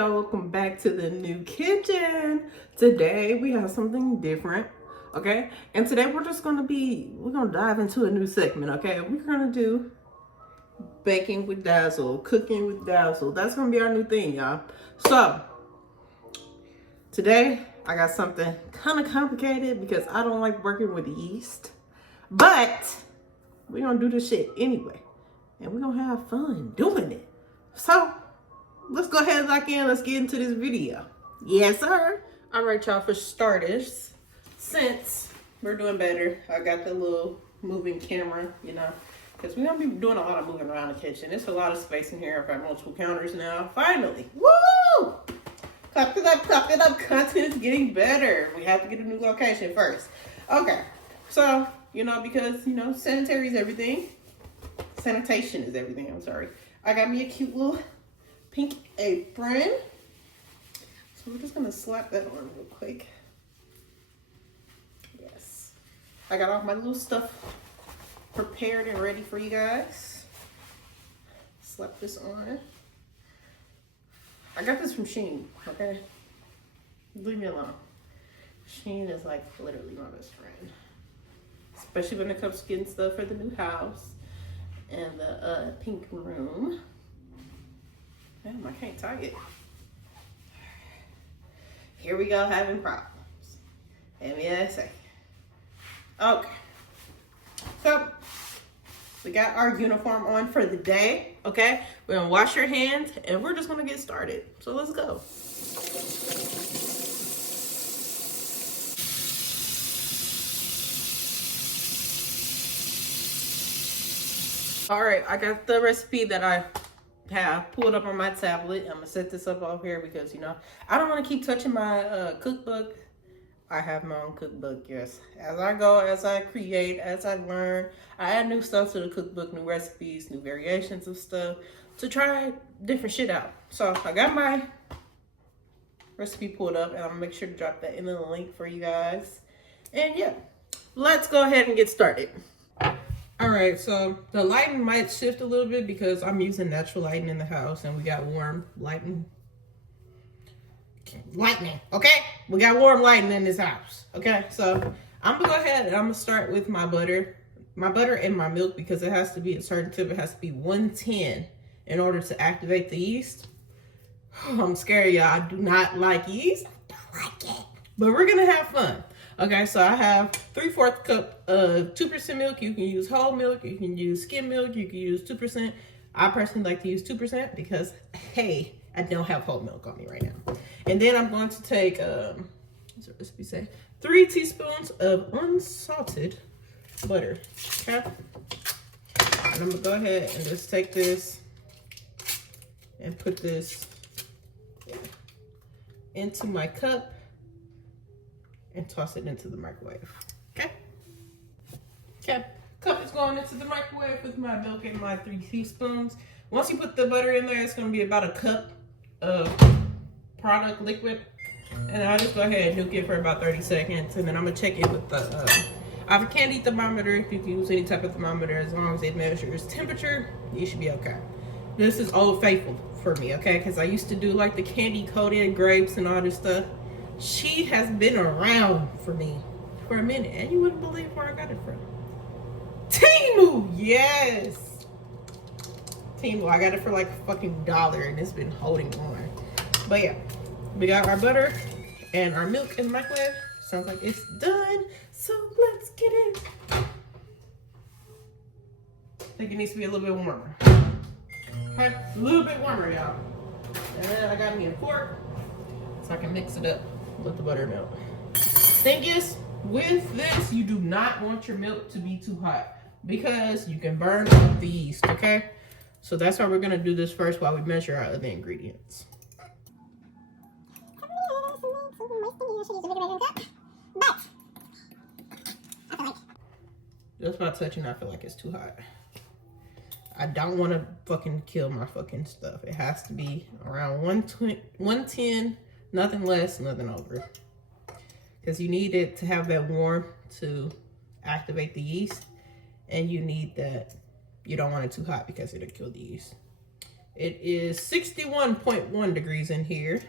y'all, welcome back to the new kitchen. Today we have something different, okay? And today we're gonna dive into a new segment, okay? We're gonna do baking with Dazlee, cooking with Dazlee. That's gonna be our new thing, y'all. So today I got something kind of complicated because I don't like working with yeast, but we're gonna do this shit anyway, and we're gonna have fun doing it. So let's go ahead and lock in. Let's get into this video. Yes, sir. All right, y'all, for starters, since we're doing better, I got the little moving camera, you know, because we're going to be doing a lot of moving around the kitchen. There's a lot of space in here. I've got multiple counters now. Finally. Woo! Clap it up, clap it up. Content is getting better. We have to get a new location first. Okay. So, you know, because, you know, sanitary is everything. Sanitation is everything. I'm sorry. I got me a cute little pink apron. So we're just gonna slap that on real quick. Yes. I got all my little stuff prepared and ready for you guys. Slap this on. I got this from Shein, okay? Leave me alone. Shein is like literally my best friend. Especially when it comes to getting stuff for the new house and the pink room. Damn, I can't tie it. Here we go, having problems. Give me a second. Okay. So, we got our uniform on for the day, okay? We're gonna wash your hands and we're just gonna get started. So let's go. All right, I got the recipe that I have pulled up on my tablet. I'm gonna set this up off here because, you know, I don't want to keep touching my cookbook. I have my own cookbook, yes. As I go, as I create, as I learn, I add new stuff to the cookbook, new recipes, new variations of stuff to try different shit out. So I got my recipe pulled up and I'm gonna make sure to drop that in the link for you guys. And yeah, let's go ahead and get started. All right, so the lighting might shift a little bit because I'm using natural lighting in the house and we got warm lighting. Okay? We got warm lighting in this house, okay? So I'm gonna go ahead and I'm gonna start with my butter and my milk because it has to be a certain tip. It has to be 110 in order to activate the yeast. I'm scared, y'all. I do not like yeast. I don't like it. But we're gonna have fun. Okay, so I have 3/4 cup of 2% milk. You can use whole milk, you can use skim milk, you can use 2%. I personally like to use 2% because, hey, I don't have whole milk on me right now. And then I'm going to take, what's the recipe say? 3 teaspoons of unsalted butter, okay? And I'm gonna go ahead and just take this and put this into my cup and toss it into the microwave, okay? Okay, cup is going into the microwave with my milk and my 3 teaspoons. Once you put the butter in there, it's gonna be about a cup of product liquid. And I'll just go ahead and nuke it for about 30 seconds. And then I'm gonna check it with the, I have a candy thermometer. You can use any type of thermometer as long as it measures temperature, you should be okay. This is Old Faithful for me, okay? Because I used to do like the candy coated grapes and all this stuff. She has been around for me for a minute, and you wouldn't believe where I got it from. Temu, yes. Temu, I got it for like a fucking $1 and it's been holding on. But yeah, we got our butter and our milk in the microwave. Sounds like it's done, so let's get it. I think it needs to be a little bit warmer. Okay, a little bit warmer, y'all. And then I got me a fork so I can mix it up with the buttermilk. Thing is, with this, you do not want your milk to be too hot because you can burn up the yeast, okay? So that's why we're gonna do this first while we measure our other ingredients. Just by touching, I feel like it's too hot. I don't want to fucking kill my fucking stuff. It has to be around 110, nothing less, nothing over. Because you need it to have that warmth to activate the yeast. And you need that, you don't want it too hot because it'll kill the yeast. It is 61.1 degrees in here.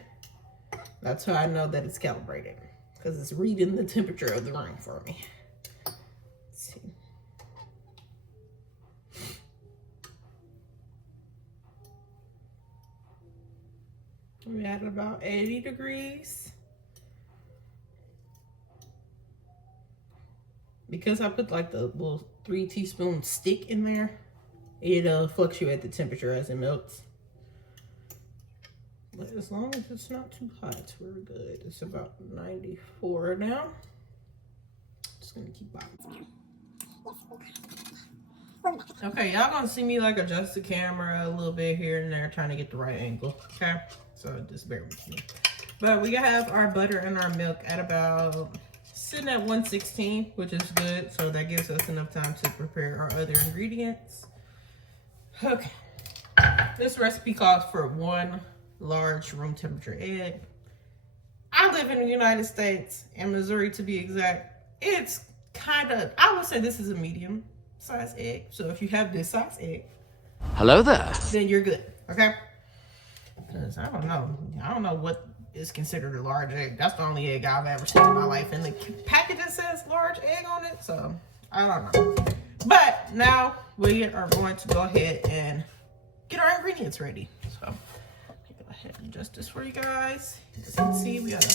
That's how I know that it's calibrated, because it's reading the temperature of the room for me. Let's see. We're at about 80 degrees. Because I put like the little 3 teaspoon stick in there, it'll fluctuate the temperature as it melts. But as long as it's not too hot, we're good. It's about 94 now. Just gonna keep on. Okay, y'all gonna see me like adjust the camera a little bit here and there, trying to get the right angle. Okay, so just bear with me. But we have our butter and our milk at about sitting at 116, which is good. So that gives us enough time to prepare our other ingredients. Okay, this recipe calls for 1 large room temperature egg. I live in the United States, in Missouri to be exact. It's kind of, I would say this is a medium size egg. So if you have this size egg, hello there, then you're good, okay? Because I don't know what is considered a large egg. That's the only egg I've ever seen in my life, and the package says large egg on it, so I don't know. But now we are going to go ahead and get our ingredients ready. So let me go ahead and adjust this for you guys. As you can see, we got a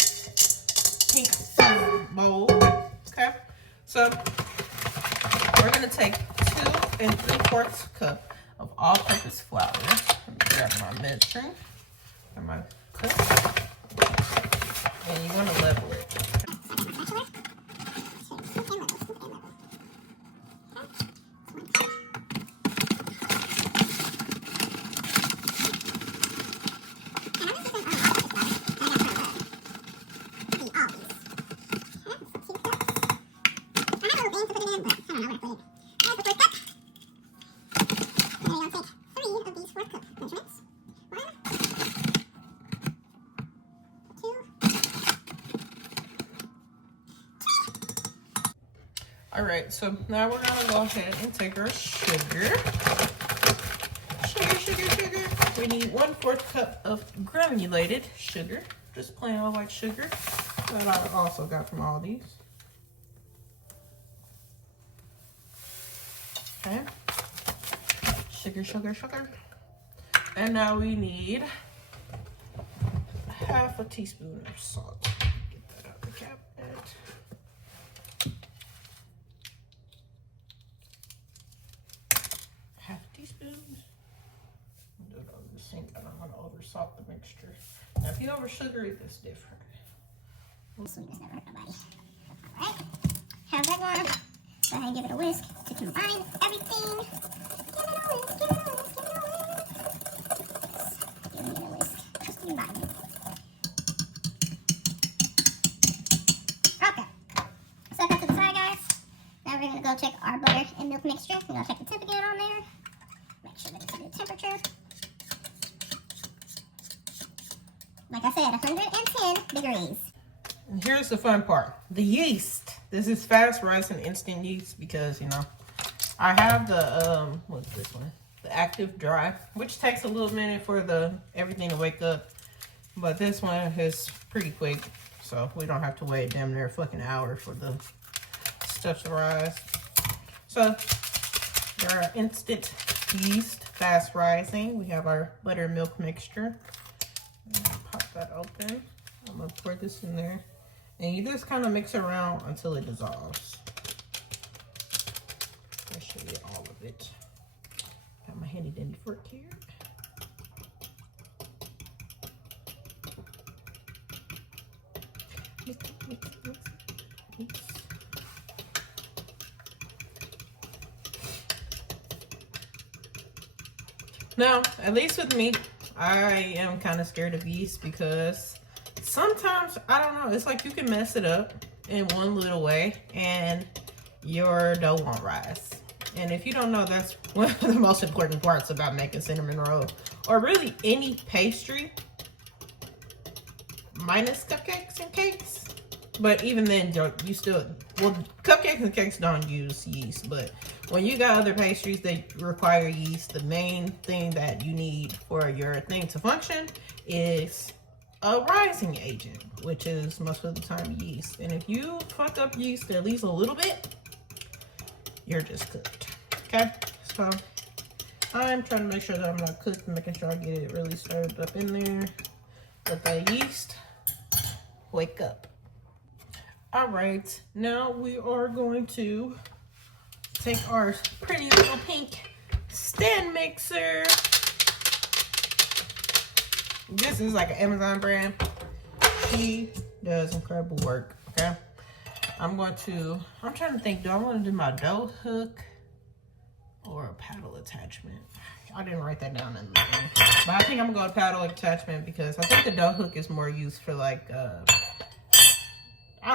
pink bowl. Okay, so we're gonna take 2 3/4 cup of all-purpose flour. Let me grab my measuring and my cup. And you want to level it. All right, so now we're gonna go ahead and take our sugar. Sugar. We need 1/4 cup of granulated sugar, just plain old white sugar that I also got from Aldi's. Okay, sugar. And now we need 1/2 teaspoon of salt. Get that out of the cabinet. I don't want to over salt the mixture. Now, if you over sugar it, it's different. Sweetness never hurt nobody. Alright, have that going. Go ahead and give it a whisk to combine everything. Give it a whisk. Give it a whisk. Just to combine it. Okay, set that to the side, guys. Now we're going to go check our butter and milk mixture. We're going to check the temperature on there. Make sure that it's a good temperature. Like I said, 110 degrees. And here's the fun part. The yeast. This is fast rising instant yeast because, you know, I have the, what's this one? The active dry, which takes a little minute for everything to wake up. But this one is pretty quick. So we don't have to wait damn near a fucking hour for the stuff to rise. So there are instant yeast, fast rising. We have our butter and milk mixture. Pop that open. I'm gonna pour this in there, and you just kind of mix it around until it dissolves. I'll show you all of it. Got my handy dandy fork here. Mix. Now, at least with me, I am kind of scared of yeast because sometimes, I don't know, it's like you can mess it up in one little way and your dough won't rise. And if you don't know, that's one of the most important parts about making cinnamon rolls, or really any pastry, minus cupcakes and cakes. But even then, you still, well, cupcakes and cakes don't use yeast. But when you got other pastries that require yeast, the main thing that you need for your thing to function is a rising agent, which is most of the time yeast. And if you fuck up yeast at least a little bit, you're just cooked. Okay, so I'm trying to make sure that I'm not cooked, making sure I get it really stirred up in there. Let the yeast wake up. All right, now we are going to take our pretty little pink stand mixer. This is like an Amazon brand. She does incredible work, okay? I'm trying to think, do I want to do my dough hook or a paddle attachment? I didn't write that down in the beginning. But I think I'm going to go paddle attachment because I think the dough hook is more used for like, I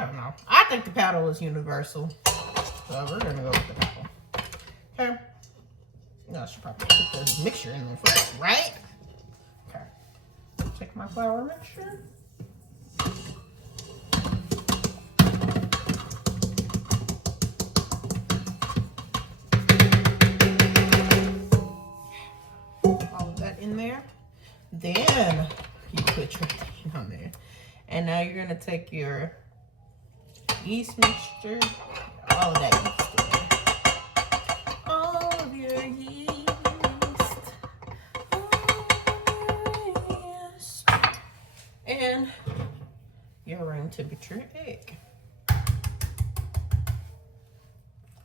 don't know. I think the paddle is universal. So we're going to go with the paddle. Okay. No, I should probably put the mixture in there first, right? Okay. Take my flour mixture. All of that in there. Then you put your thing on there. And now you're going to take your yeast mixture, all of that yeast. All of your yeast. Yes. And your room temperature egg.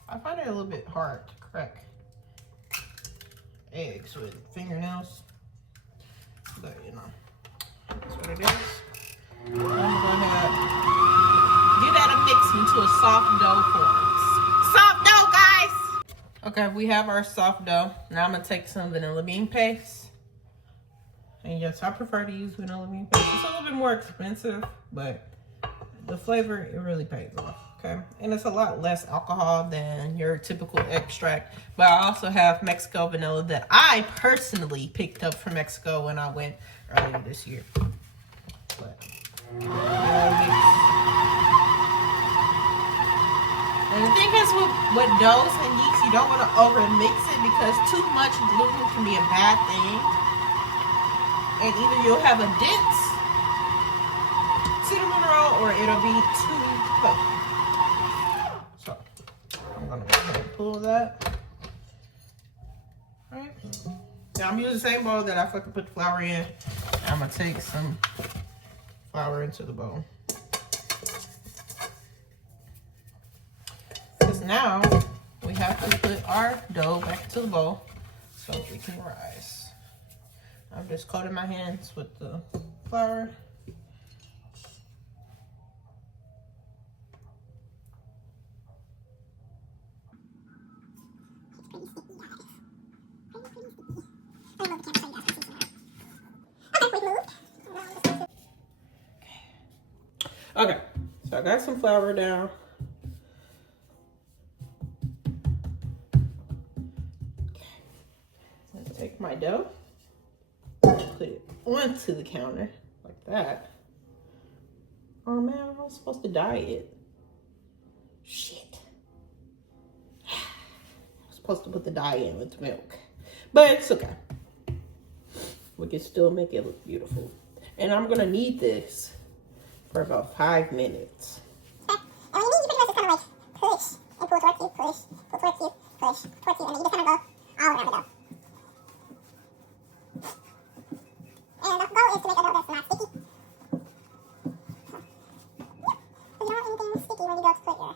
I find it a little bit hard to crack eggs with fingernails, but you know, that's what it is. I'm gonna get that mix into a soft dough form. Soft dough, guys! Okay, we have our soft dough. Now I'm gonna take some vanilla bean paste. And yes, I prefer to use vanilla bean paste. It's a little bit more expensive, but the flavor, it really pays off, okay? And it's a lot less alcohol than your typical extract. But I also have Mexico vanilla that I personally picked up from Mexico when I went earlier this year. But, and the thing is with doughs and yeast, you don't want to over mix it because too much gluten can be a bad thing. And either you'll have a dense cinnamon roll or it'll be too puffy. So I'm gonna go ahead and pull that. Alright. Now I'm using the same bowl that I fucking put the flour in. I'm gonna take some flour into the bowl. Because now we have to put our dough back into the bowl so it can rise. I'm just coating my hands with the flour. Okay, so I got some flour down. I'm gonna take my dough, put it onto the counter like that. Oh man, I was supposed to dye it. Shit. I was supposed to put the dye in with the milk, but it's okay. We can still make it look beautiful. And I'm gonna knead this for about 5 minutes. Okay. And when you knead, you pretty much just kind of like push and pull towards you, push, pull towards you, push, towards you, and then you just kind of go all around the dough. And the goal is to make a dough that's not sticky. So you don't want anything sticky when you go to put your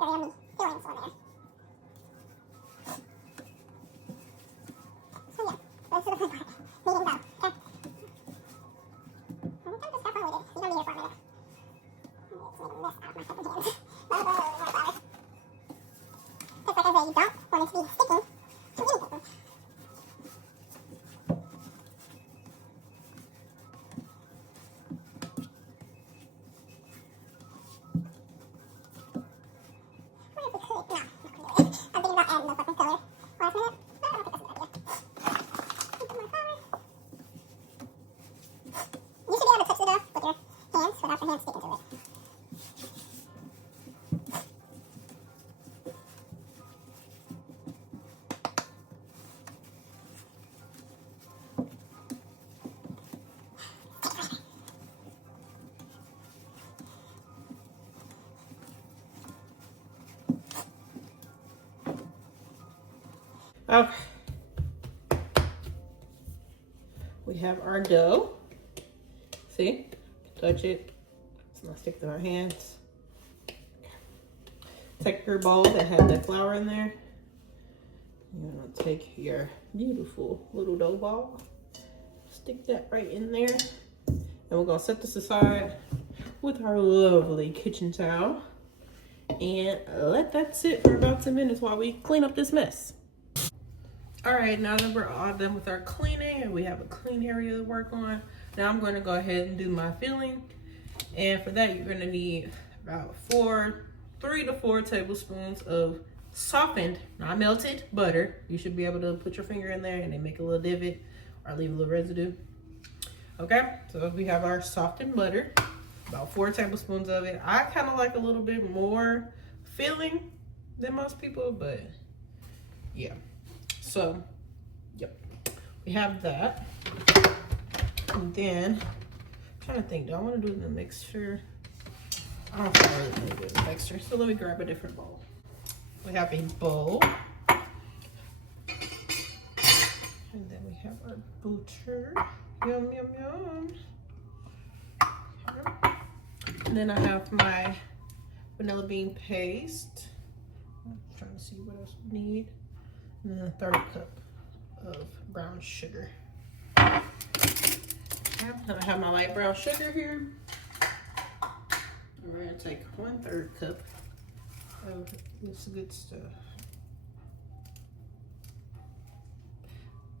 yummy fillings on there. So yeah, that's the good part. Kneading dough, okay? And kind of just have fun with it. You don't need it for a minute. Okay. We have our dough. See? Touch it. It's not stick to our hands. Take your bowl that had that flour in there. You're gonna take your beautiful little dough ball. Stick that right in there. And we're gonna set this aside with our lovely kitchen towel. And let that sit for about 10 minutes while we clean up this mess. All right, now that we're all done with our cleaning and we have a clean area to work on, now I'm going to go ahead and do my filling. And for that, you're going to need about 3 to 4 tablespoons of softened, not melted butter. You should be able to put your finger in there and then make a little divot or leave a little residue. Okay, so we have our softened butter, about 4 tablespoons of it. I kind of like a little bit more filling than most people, but yeah. So, yep, we have that. And then, I'm trying to think, do I want to do it in the mixture? I don't think I really want to do it in the mixture. So let me grab a different bowl. We have a bowl. And then we have our butter. Yum, yum, yum. Okay. And then I have my vanilla bean paste. I'm trying to see what else we need. And then a 1/3 cup of brown sugar. Okay. Then I have my light brown sugar here. We're gonna take 1/3 cup of this good stuff.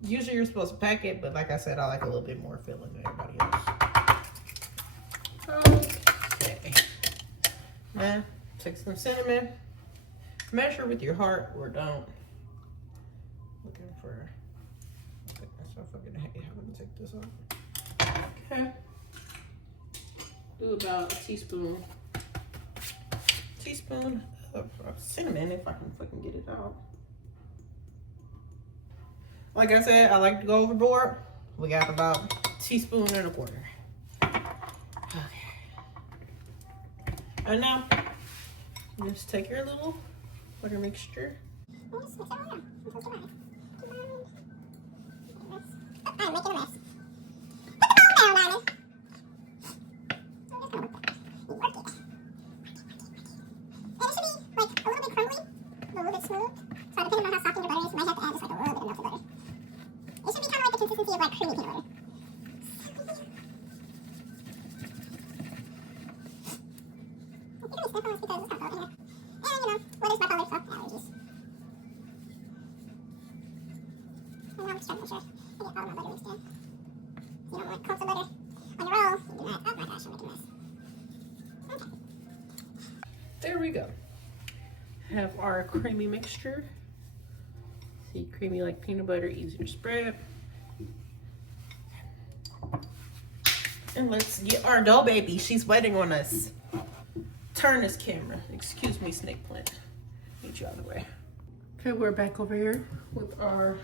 Usually you're supposed to pack it, but like I said, I like a little bit more filling than everybody else. Okay. Now, take some cinnamon. Measure with your heart or don't. Looking for. Goodness, I fucking hate having to take this off. Okay. Do about a teaspoon of cinnamon if I can fucking get it out. Like I said, I like to go overboard. We got about a teaspoon and a quarter. Okay. And now, just take your little butter mixture. I'm making a mess. There we go. Have our creamy mixture. See, creamy like peanut butter, easy to spread. And let's get our dough baby. She's waiting on us. Turn this camera. Excuse me, snake plant. Get you out of the way. Okay, we're back over here with our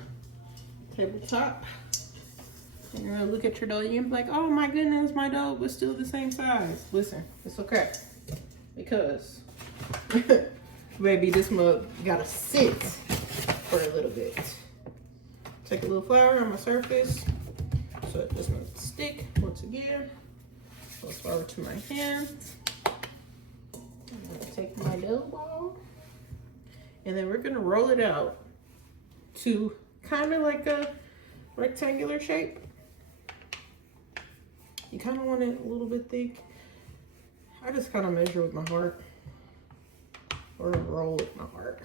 tabletop. And you're gonna look at your dough and you're like, oh my goodness, my dough was still the same size. Listen, it's okay. Because, baby, this mug gotta sit for a little bit. Take a little flour on my surface so it doesn't stick. Once again, a little flour to my hands. I'm gonna take my dough ball and then we're gonna roll it out to kind of like a rectangular shape. You kind of want it a little bit thick. I just kind of measure with my heart or roll with my heart.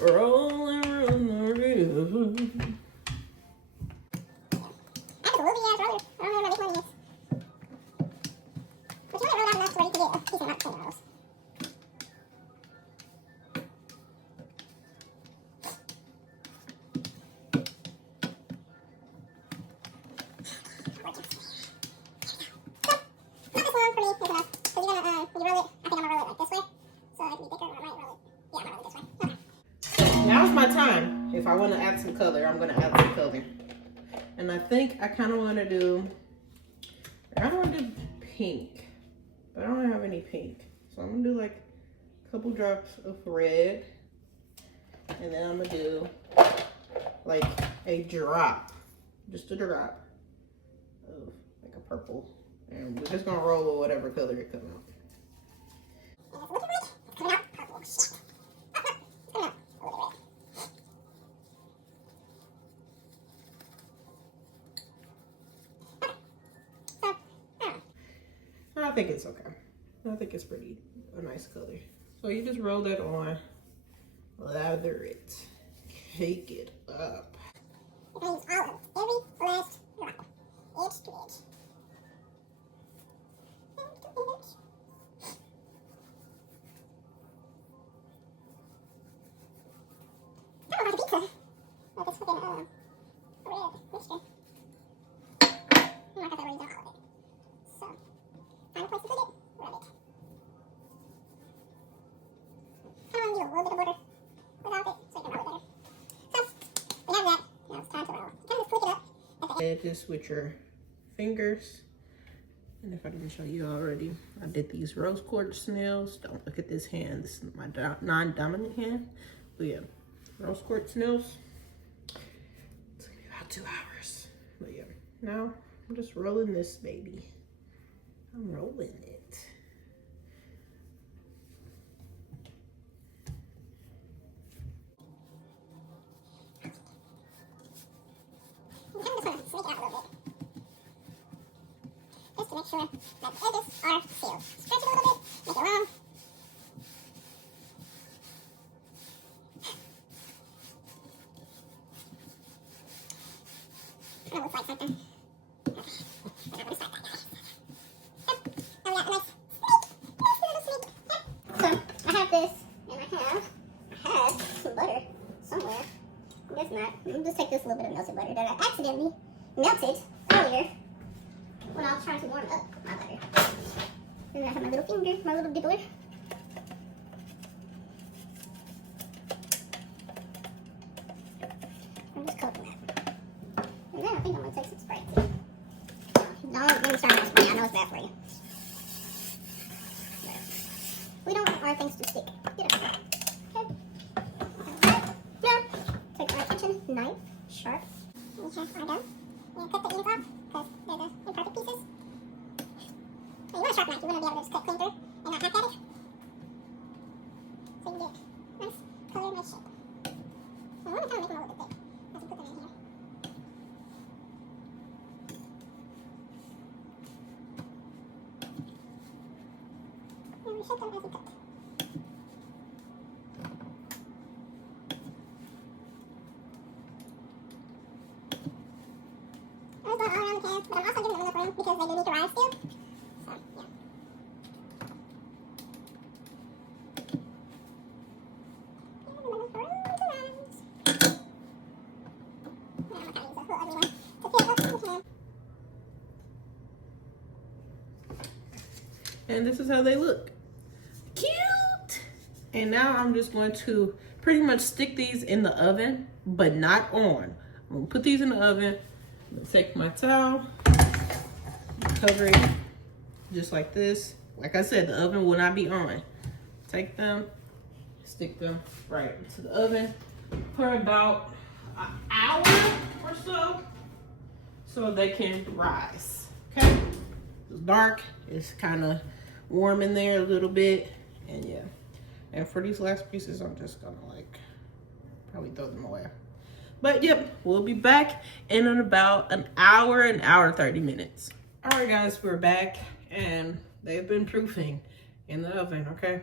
Rolling around the river. Now's my time. If I want to add some color, I'm going to add some color. And I think I kind of want to do, pink. But I don't have any pink. So I'm going to do like a couple drops of red. And then I'm gonna do like a drop, just a drop of like a purple. And we're just gonna roll with whatever color it comes out. I think it's okay. I think it's a nice color. So you just roll that on, lather it, cake it up. I use all of every last drop, edge to edge. Oh, like a pizza. Like this freaking red mixture. I'm not gonna use all of it. So, find a place to put it, rub it. I want to use a little bit of border without it, so you can rub it better. So, we have that. Now it's time to roll. Kind of just flick it up at the end. Add this with your fingers. And if I didn't show you already, I did these rose quartz nails. Don't look at this hand. This is my non-dominant hand. But yeah, rose quartz nails. It took me about 2 hours. But yeah, now I'm just rolling this baby. I'm rolling it. You kind of just want to sneak it out a little bit. Just to make sure that the edges are sealed. Stretch it a little bit, make it long. Kind of looks like something. Okay. I'm not going to start that, guys. Yep. Oh, yeah, nice little snake. Yep. So, I have this, and I have some butter somewhere. Guess not. I'll just take this little bit of melted butter that I accidentally melted earlier when I was trying to warm up my butter. And then I have my little finger, my little dibbler. I'm just coating that. And then I think I'm going to take some spray too. Don't let me start with spray. I know it's bad for you. But we don't want our things to stick. Get it. Okay. Alright. Now, take my kitchen knife, sharp. Okay, I'm done. And cut the ends off because they're the imperfect pieces. When you want a sharp knife, you want to be able to just cut clean through and not hack at it. So you get nice color, nice shape. So I want to kind of make them a little bit thick as we put them in here. And we shape them as we cut. I was going all around the pans, but I'm also giving them enough room because they do need to rise still. So, yeah. Give them enough room to rise. Now I'm going to use a whole other one to fill up the pan. And this is how they look. Cute! And now I'm just going to pretty much stick these in the oven, but not on. I'm gonna put these in the oven. I'm gonna take my towel, cover it just like this. Like I said, the oven will not be on. Take them, stick them right into the oven for about an hour or so they can rise. Okay? It's dark, it's kind of warm in there a little bit, and yeah. And for these last pieces, I'm just gonna like probably throw them away. But yep, we'll be back in about an hour 30 minutes. All right, guys, we're back, and they've been proofing in the oven. Okay,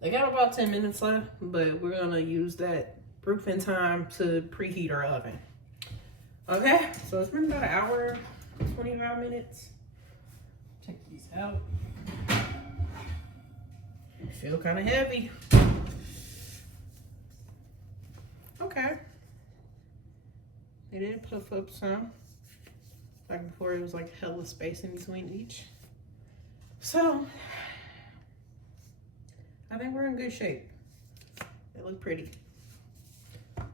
they got about 10 minutes left, but we're gonna use that proofing time to preheat our oven. Okay, so it's been about an hour 25 minutes. Take these out. They feel kind of heavy. Okay. They did puff up some. Like before, it was like hella space in between each. So, I think we're in good shape. They look pretty.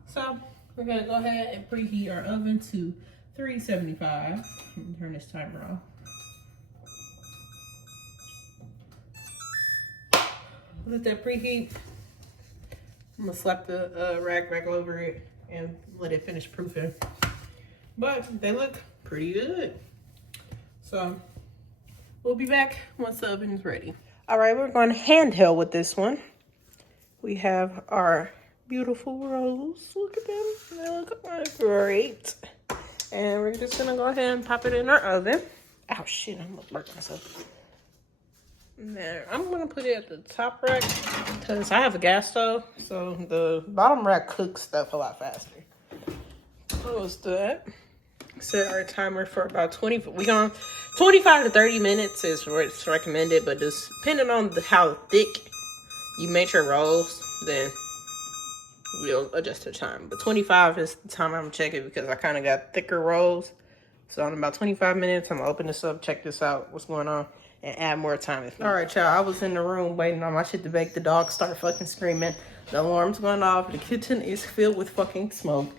So, we're gonna go ahead and preheat our oven to 375. Turn this timer off. Let that preheat. I'm gonna slap the rag back over it and let it finish proofing. But they look pretty good. So we'll be back once the oven is ready. All right, we're going handheld with this one. We have our beautiful rolls. Look at them. They look great. And we're just gonna go ahead and pop it in our oven. Oh shit, I'm gonna burn myself. There, I'm gonna put it at the top rack because I have a gas stove, so the bottom rack cooks stuff a lot faster. Close that. Set our timer for about 25 to 30 minutes is what's recommended, but just depending on how thick you make your rolls, then we'll adjust the time. But 25 is the time I'm checking because I kind of got thicker rolls. So in about 25 minutes, I'm gonna open this up, check this out, what's going on, and add more time. All right, y'all, I was in the room waiting on my shit to bake. The dog started fucking screaming. The alarm's going off. The kitchen is filled with fucking smoke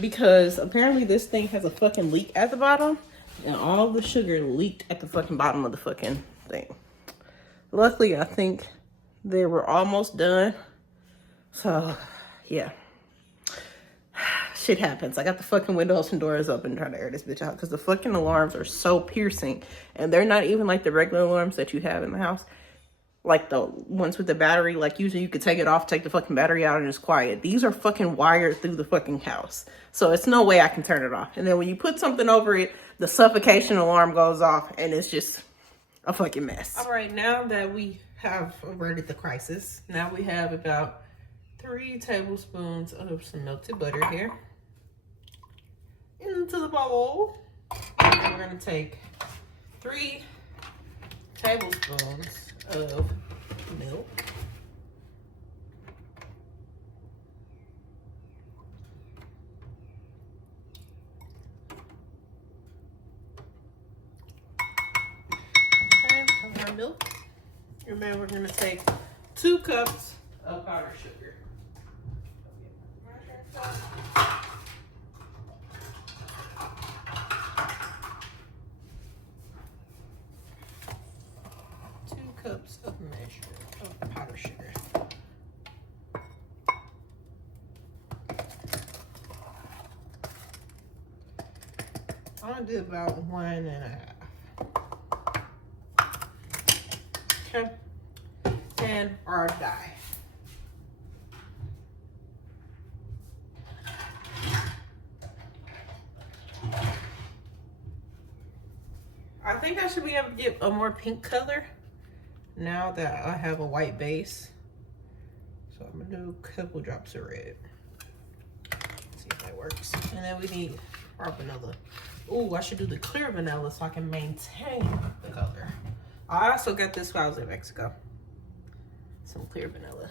because apparently this thing has a fucking leak at the bottom and all the sugar leaked at the fucking bottom of the fucking thing. Luckily, I think they were almost done. So, yeah. Shit happens. I got the fucking windows and doors open trying to air this bitch out because the fucking alarms are so piercing. And they're not even like the regular alarms that you have in the house. Like the ones with the battery. Like usually you could take it off, take the fucking battery out and it's quiet. These are fucking wired through the fucking house. So it's no way I can turn it off. And then when you put something over it, the suffocation alarm goes off and it's just a fucking mess. All right, now that we have averted the crisis, now we have about 3 tablespoons of some melted butter here into the bowl. And then we're gonna take 3 tablespoons of milk. Okay, our milk. And then we're gonna take 2 cups of powdered sugar. 2 cups of measure of powdered sugar. I'm gonna do about 1.5. Okay. And our dye. I think I should be able to get a more pink color now that I have a white base. So I'm gonna do a couple drops of red. See if that works. And then we need our vanilla. Ooh, I should do the clear vanilla so I can maintain the color. I also got this while I was in Mexico. Some clear vanilla.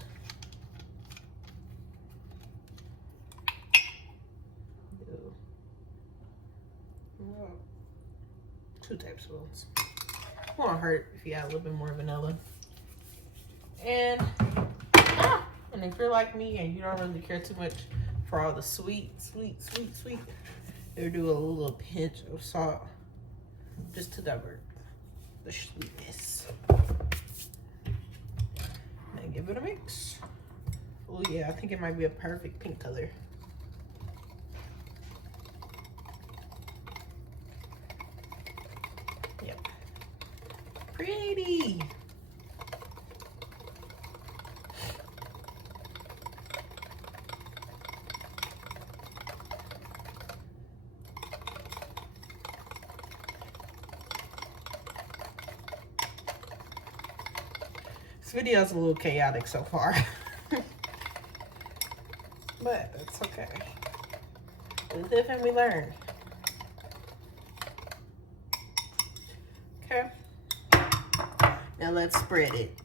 Ooh. 2 tablespoons. Won't hurt if you add a little bit more vanilla. And if you're like me and you don't really care too much for all the sweet, you do a little pinch of salt just to divert the sweetness. And give it a mix. Oh yeah, I think it might be a perfect pink color. Yep. Pretty. This video is a little chaotic so far. But it's okay. We live and we learn. Okay. Now let's spread it.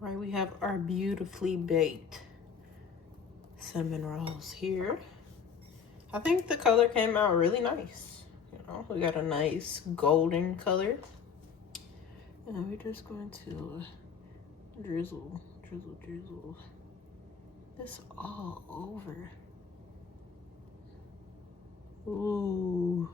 All right, we have our beautifully baked cinnamon rolls here. I think the color came out really nice. You know, we got a nice golden color. And we're just going to drizzle this all over. Ooh.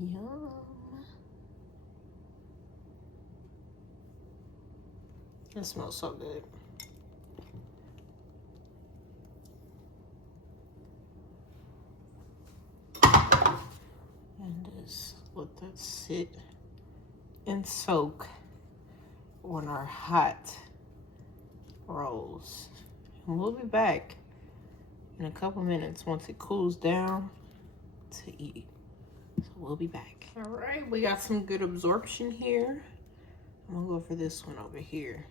Yum. Yum. It smells so good. And just let that sit and soak on our hot rolls. And we'll be back in a couple minutes once it cools down to eat. So we'll be back. All right, we got some good absorption here. I'm gonna go for this one over here.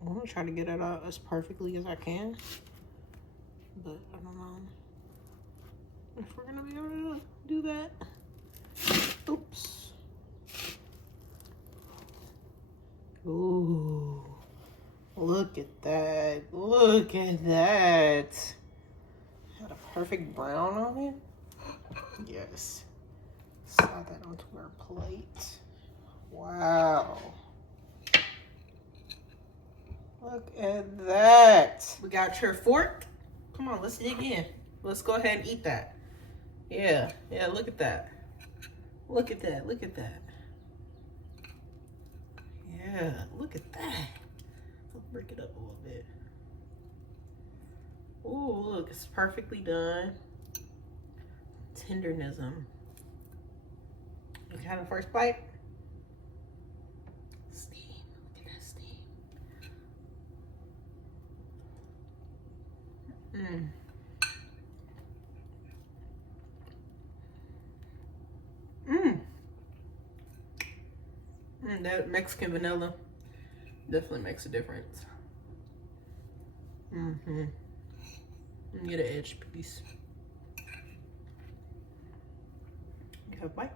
I'm gonna try to get it out as perfectly as I can, but I don't know if we're gonna be able to do that. Oops. Ooh, look at that. Look at that. Had a perfect brown on it. Yes. Slide that onto our plate. Wow. Look at that. We got your fork. Come on, let's dig in. Let's go ahead and eat that. Yeah, look at that. Look at that, look at that. Yeah, look at that. Let's break it up a little bit. Ooh, look, it's perfectly done. Tendernism. You have the first bite? Steam, look at that steam. That Mexican vanilla definitely makes a difference. Get an edge piece. You have a bite?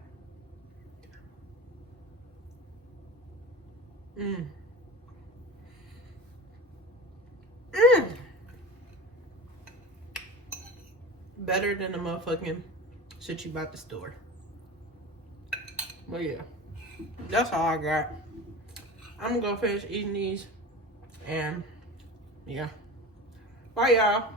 Better than the motherfucking shit you bought at the store. But yeah, that's all I got. I'm gonna go finish eating these, and yeah, bye y'all.